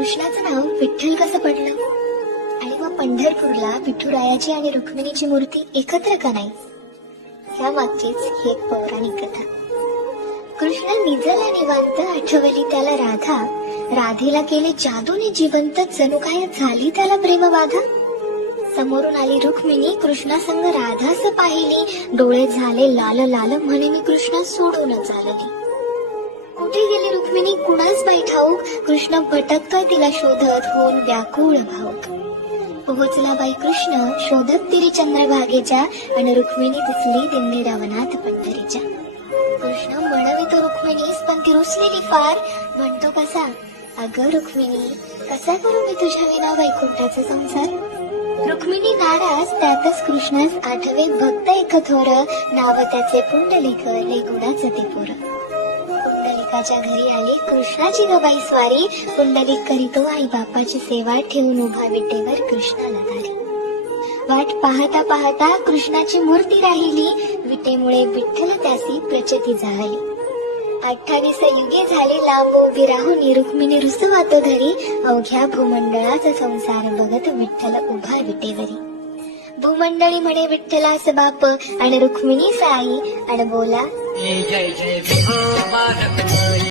कृष्णाचं नाव विठ्ठल कसं पडलं आणि मग पंढरपूरला विठुरायाची आणि रुक्मिणीची मूर्ती एकत्र का नाही? ह्या मागचीच ही एक पौराणिक कथा. कृष्ण निजला निवांत, आठवली त्याला राधा. राधेला केले जादूने जिवंत, जणू काय झाली त्याला प्रेमबाधा. समोरून आली रुक्मिणी, कृष्णासंग राधास पाहिली. डोळे झाले लाल लाल, म्हणे मी कृष्णा सोडून चालली. कुठे गेली रुक्मिणी कुणास बाई ठाऊक, कृष्ण भटकतोय तिला शोधत, होऊन व्याकुळ भाऊक. पोहोचला बाई कृष्ण शोधत तिरी चंद्रभागेच्या, आणि रुक्मिणी दिसली दिंडी रावणात पंढरीच्या. कृष्ण म्हणवितो रुक्मिणीस, पण ती रुसलेली फार. म्हणतो कसा, अगं रुक्मिणी कसा करू मी तुझ्या विना वैकुंठाचा संसार. रुक्मिणी नाराज, त्यातच कृष्णास आठवे भक्त एक थोर, नाव त्याचे पुंडलिक, लय गुणाचं ते पोर. पुंडलिकाच्या घरी आली कृष्णाची गबाई स्वारी, पुंडलिक करीतो आई बापाची सेवा, ठेवून उभा विटेवर कृष्णाला दारी. वाट पाहता पाहता कृष्णाची मूर्ती राहिली, विटेमुळे विठ्ठल त्यासी प्रचिती झाली. 28 युगे झाली लांब उभी राहुनी, रुक्मिणी रुसवात घरी, अवघ्या भूमंडळाचा संसार बघत विठ्ठल उभा विटेवरी. भूमंडळी म्हणे विठ्ठलास बाप, आणि रुक्मिणी साई, आणि बोला जय जय विठो बालक